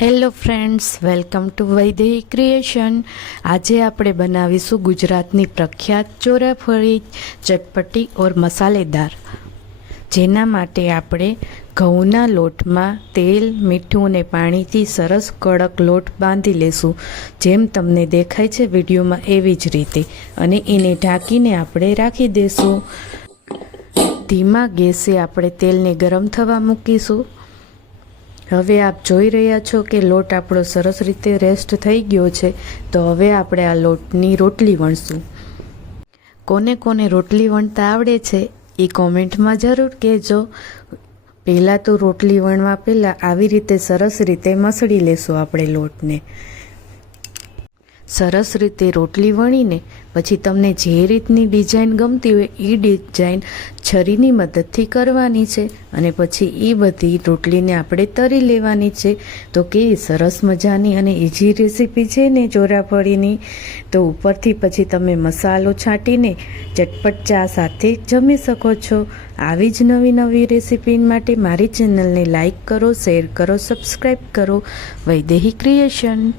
Hello friends welcome to Vaidehi creation આજે આપણે બનાવીશું ગુજરાતની પ્રખ્યાત ચોરાફળી, ચટપટી ઓર મસાલેદાર. જેના માટે આપણે ઘઉંના લોટમાં તેલ, મીઠું અને પાણીથી સરસ કડક લોટ બાંધી લેશું. જેમ તમને દેખાય છે વિડીયોમાં એવી જ રીતે. અને એને ઢાંકીને આપણે રાખી દઈશું ધીમા ગેસે આપણે તેલને ગરમ થવા મૂકીશું. હવે આપ જોઈ રહ્યા છો કે લોટ આપણો સરસ રીતે રેસ્ટ થઈ ગયો છે, તો હવે આપણે આ લોટની રોટલી વણશું. કોને કોને રોટલી વણતા આવડે છે, એ કોમેન્ટમાં જરૂર કહેજો. પહેલાં તો રોટલી વણવા પહેલાં આવી રીતે સરસ રીતે મસળી લેશું આપણે લોટને. સરસ રીતે રોટલી વણીને, પછી તમને જે રીતની ડિઝાઇન ગમતી હોય એ ડિઝાઇન છરીની મદદથી કરવાની છે અને પછી એ બધી રોટલીને આપણે તરી લેવાની છે. તો કે સરસ મજાની અને ઇઝી રેસીપી છે ને ચોરાફળીની તો ઉપરથી પછી તમે મસાલો છાંટીને ચટપટ ચા સાથે જમી શકો છો. આવી જ નવી નવી રેસીપી માટે મારી ચેનલને લાઇક કરો, શેર કરો સબસ્ક્રાઈબ કરો. વૈદેહી ક્રિએશન.